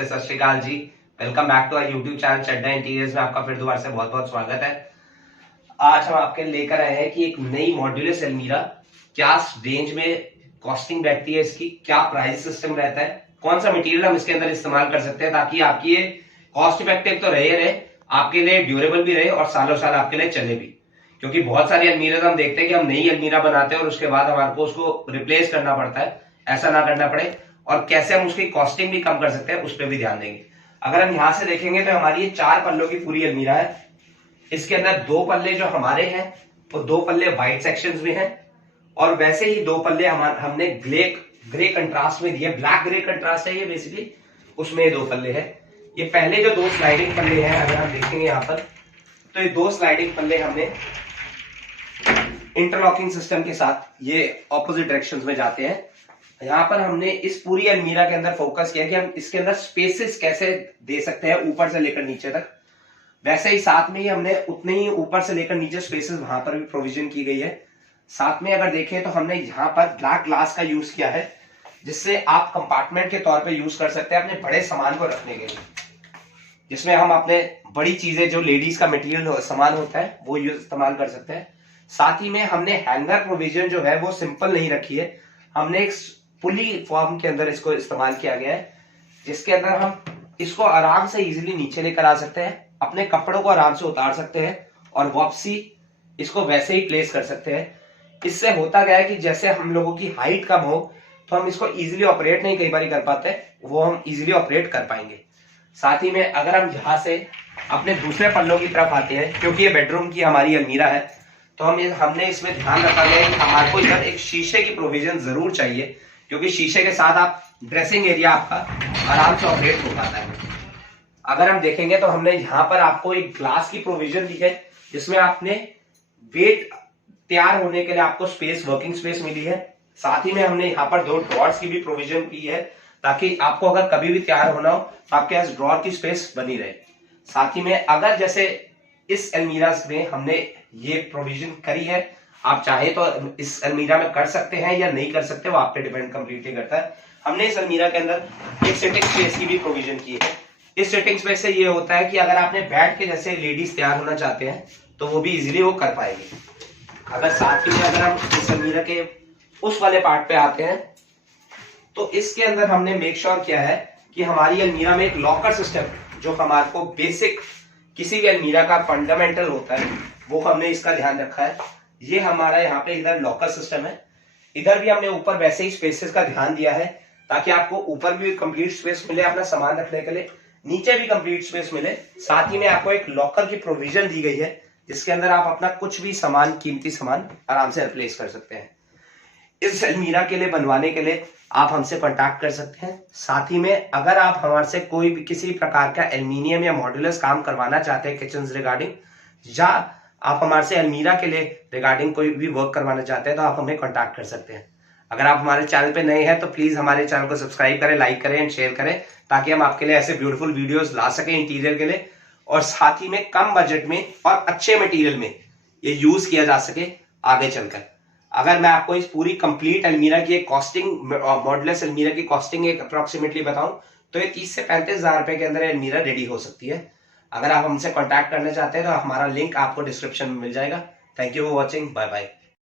नमस्ते, Sat Shri Akal ji. Welcome back to our YouTube channel Chadha interiors में आपका फिर दोबारा से बहुत बहुत स्वागत है। आज हम आपके लेकर आए हैं कि एक नई मॉड्यूलर अलमीरा क्या रेंज में कॉस्टिंग बैठती है, इसकी क्या प्राइस सिस्टम रहता है, कौन सा मटेरियल हम इसके अंदर इस्तेमाल कर सकते हैं ताकि आपकी ये कॉस्ट इफेक्टिव तो रहे, आपके लिए ड्यूरेबल भी रहे और सालों साल आपके लिए चले भी। क्योंकि बहुत सारी अलमीरा हम देखते हैं कि हम नई अलमीरा बनाते हैं और उसके बाद हमारे को उसको रिप्लेस करना पड़ता है, ऐसा ना करना पड़े और कैसे हम उसकी कॉस्टिंग भी कम कर सकते हैं उस पर भी ध्यान देंगे। अगर हम यहां से देखेंगे तो हमारी ये 4 पल्लों की पूरी अलमीरा है। इसके अंदर 2 पल्ले जो हमारे हैं वो 2 पल्ले व्हाइट सेक्शंस में हैं और वैसे ही 2 पल्ले हमने ग्रे कंट्रास्ट में दिए, ब्लैक ग्रे कंट्रास्ट है ये बेसिकली, उसमें 2 पल्ले हैं। ये पहले जो 2 स्लाइडिंग पल्ले हैं अगर हम देखेंगे यहाँ पर तो ये 2 स्लाइडिंग पल्ले हमने इंटरलॉकिंग सिस्टम के साथ ये ऑपोजिट डायरेक्शंस में जाते हैं। यहाँ पर हमने इस पूरी अलमीरा के अंदर फोकस किया कि हम इसके अंदर स्पेसेस कैसे दे सकते हैं ऊपर से लेकर नीचे तक। वैसे ही साथ में ही हमने उतने ही ऊपर से लेकर नीचे स्पेसेस वहां पर भी प्रोविजन की गई है। साथ में अगर देखें तो हमने यहाँ पर ब्लैक ग्लास का यूज किया है जिससे आप कंपार्टमेंट के तौर पे यूज कर सकते हैं अपने बड़े सामान को रखने के लिए, जिसमें हम अपने बड़ी चीजें जो लेडीज का मटेरियल सामान होता है वो यूज इस्तेमाल कर सकते हैं। साथ ही में हमने हैंगर प्रोविजन जो है वो सिंपल नहीं रखी है, हमने एक पुली फॉर्म के अंदर इसको इस्तेमाल किया गया है जिसके अंदर हम इसको आराम से इजीली नीचे लेकर आ सकते हैं, अपने कपड़ों को आराम से उतार सकते हैं और वापसी इसको वैसे ही प्लेस कर सकते हैं। इससे होता गया है कि जैसे हम लोगों की हाइट कम हो तो हम इसको इजीली ऑपरेट नहीं कई बार कर पाते, वो हम इजीली ऑपरेट कर पाएंगे। साथ ही में अगर हम यहाँ से अपने दूसरे पल्लों की तरफ आते हैं, क्योंकि ये बेडरूम की हमारी अलमीरा है तो हमने इसमें ध्यान रखा गया कि हमारे को इधर एक शीशे की प्रोविजन जरूर चाहिए, क्योंकि शीशे के साथ आप ड्रेसिंग एरिया आपका आराम से ऑपरेट हो पाता है। अगर हम देखेंगे तो हमने यहाँ पर आपको एक ग्लास की प्रोविजन दी है जिसमें आपने वेट तैयार होने के लिए आपको स्पेस, वर्किंग स्पेस मिली है। साथ ही में हमने यहाँ पर 2 ड्रॉर्स की भी प्रोविजन की है ताकि आपको अगर कभी भी तैयार होना हो तो आपके पास ड्रॉर की स्पेस बनी रहे। साथ ही में अगर जैसे इस अलमीरा में हमने ये प्रोविजन करी है, आप चाहे तो इस अलमीरा में कर सकते हैं या नहीं कर सकते, वो आप पे डिपेंड कंप्लीटली करता है। हमने इस अलमीरा के अंदर एक सिटिंग स्पेस की भी प्रोविजन की है। इस सिटिंग स्पेस से ये होता है कि अगर आपने बैठ के जैसे लेडीज तैयार होना चाहते हैं तो वो भी इजीली वो कर पाएगी। अगर साथ ही में अगर हम इस अलमीरा के उस वाले पार्ट पे आते हैं तो इसके अंदर हमने मेक श्योर किया है कि हमारी अलमीरा में एक लॉकर सिस्टम जो हमारे को बेसिक किसी भी अलमीरा का फंडामेंटल होता है वो हमने इसका ध्यान रखा है। ये हमारा यहाँ पे इधर लॉकर सिस्टम है, इधर भी हमने ऊपर वैसे ही स्पेसेस का ध्यान दिया है ताकि आपको ऊपर भी कंप्लीट स्पेस मिले अपना सामान रखने के लिए, नीचे भी कंप्लीट स्पेस मिले। साथ ही में आपको एक लॉकर की प्रोविजन दी गई है जिसके अंदर आप अपना कुछ भी सामान, कीमती सामान आराम से रिप्लेस कर सकते हैं। इस अलमीरा के लिए बनवाने के लिए आप हमसे कांटेक्ट कर सकते हैं। साथ ही में अगर आप हमारे से कोई भी किसी प्रकार का एल्युमिनियम या मॉड्यूलर्स काम करवाना चाहते हैं किचन रिगार्डिंग, या आप हमारे से अलमीरा के लिए रिगार्डिंग कोई भी वर्क करवाना चाहते हैं तो आप हमें कांटेक्ट कर सकते हैं। अगर आप हमारे चैनल पे नए हैं तो प्लीज हमारे चैनल को सब्सक्राइब करें, लाइक करें एंड शेयर करें ताकि हम आपके लिए ऐसे ब्यूटीफुल वीडियोस ला सकें इंटीरियर के लिए, और साथ ही में कम बजट में और अच्छे मटेरियल में ये यूज किया जा सके आगे चलकर। अगर मैं आपको इस पूरी कंप्लीट अलमीरा की एक कॉस्टिंग, मॉड्यूलर अलमीरा की कॉस्टिंग एक अप्रोक्सीमेटली बताऊं तो ये 30 से 35 हजार रुपए के अंदर अलमीरा रेडी हो सकती है। अगर आप हमसे कांटेक्ट करना चाहते हैं तो हमारा लिंक आपको डिस्क्रिप्शन में मिल जाएगा। Thank you for watching, bye bye.